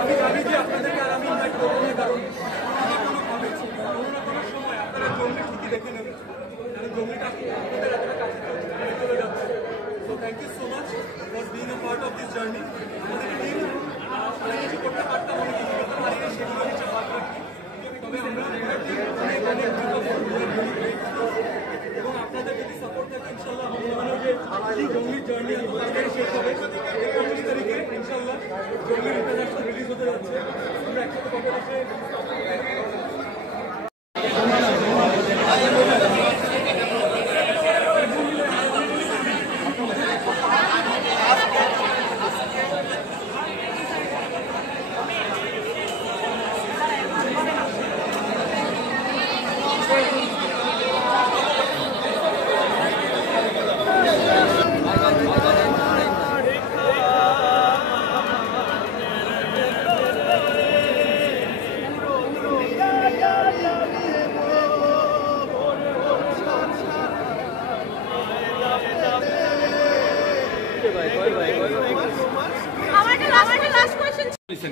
আমি জানি যে আপনাদেরকে আর আমি ইনভাইট করবো না, কারণ কোনো না কোনো সময় আপনারা জঙ্গলি ঠিকই দেখে নেবেন, কারণ জঙ্গলিটা আপনাদের এতটা কাছে চলে যাচ্ছে। So thank you so much for being a part of this journey. আমাদের টিম অনেক কিছু করতে পারতাম, অনেক কিছু করতে পারি না, সেগুলো হচ্ছে বাদ রাখি। তবে আমরা অনেক অনেক এবং আপনাদের যদি সাপোর্ট থাকে ইনশাল্লাহ আমার মনে হয় যে এই জঙ্গলির জার্নি এত তাড়াতাড়ি শেষ হবে। 25 তারিখে ইনশাল্লাহ জঙ্গলির ইন্টারন্যাশনাল রিলিজ হতে যাচ্ছে। আমরা একসাথে কবে বসে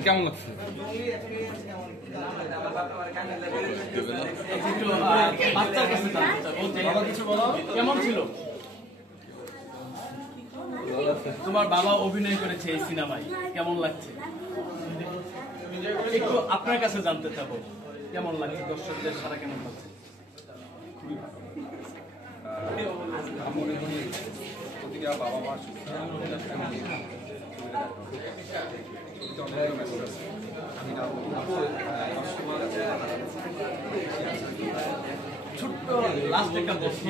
কেমন লাগছে? কেমন ছিল? তোমার বাবা অভিনয় করেছে এই সিনেমায়, কেমন লাগছে? একটু আপনার কাছে জানতে চাবো, কেমন লাগছে? দর্শকদের সারা কেমন লাগছে? প্রতিটা বাবা মার ছোট্ট লাস্ট একটা প্রশ্ন,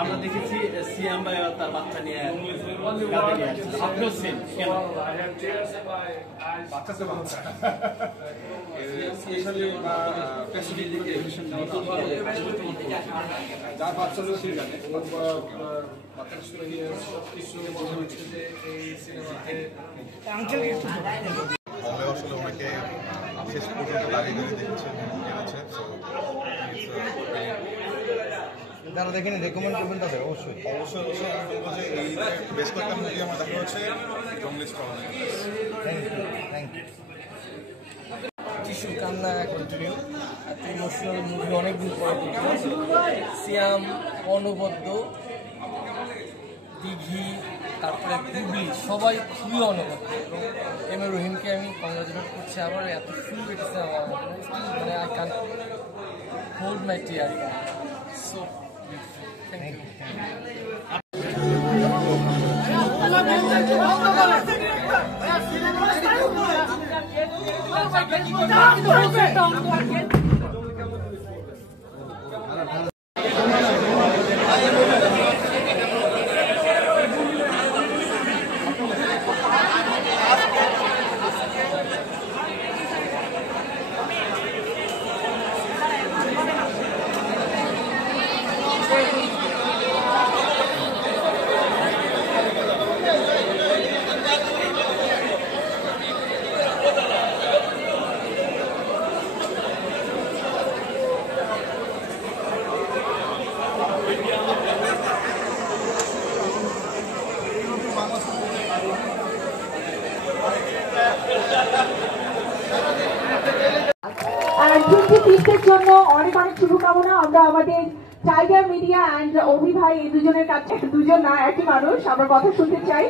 আমরা দেখেছি সিয়াম ভাই তার বাচ্চা নিয়ে আপনিও সেম, কেন? যার বাচ্চা সে জানে আসলে ওনাকে শেষ পর্যন্ত দাঁড়িয়ে দাঁড়িয়ে দেখছেন, যারা দেখেনি রেকমেন্ড করবেন তাদের অবশ্যই অবশ্যই অবশ্যই আমি বলবো যে এই বেশ কয়েকটা মুভি আমার দেখা হচ্ছে জঙ্গলি স্ট্রং। Thank you. টিস্যু কান্না কন্টিনিউ, এত ইমোশনাল মুভি অনেকদিন পরে দেখলাম। সিয়াম, অনবদ্য, দিঘি, তারপরে বুবলি, সবাই খুবই অনবদ্য। এবং এম এ রহিমকে আমি কংগ্রাচুলেট করছি, আবার এত ফুল পেটেছে আমার, মানে I can hold my tear. So thank you. জন্য অনেক অনেক শুভকামনা। আমরা আমাদের টাইগার মিডিয়া অ্যান্ড অভি ভাই এই দুজনের কাছে, দুজন না একই মানুষ, আমরা কথা শুনতে চাই।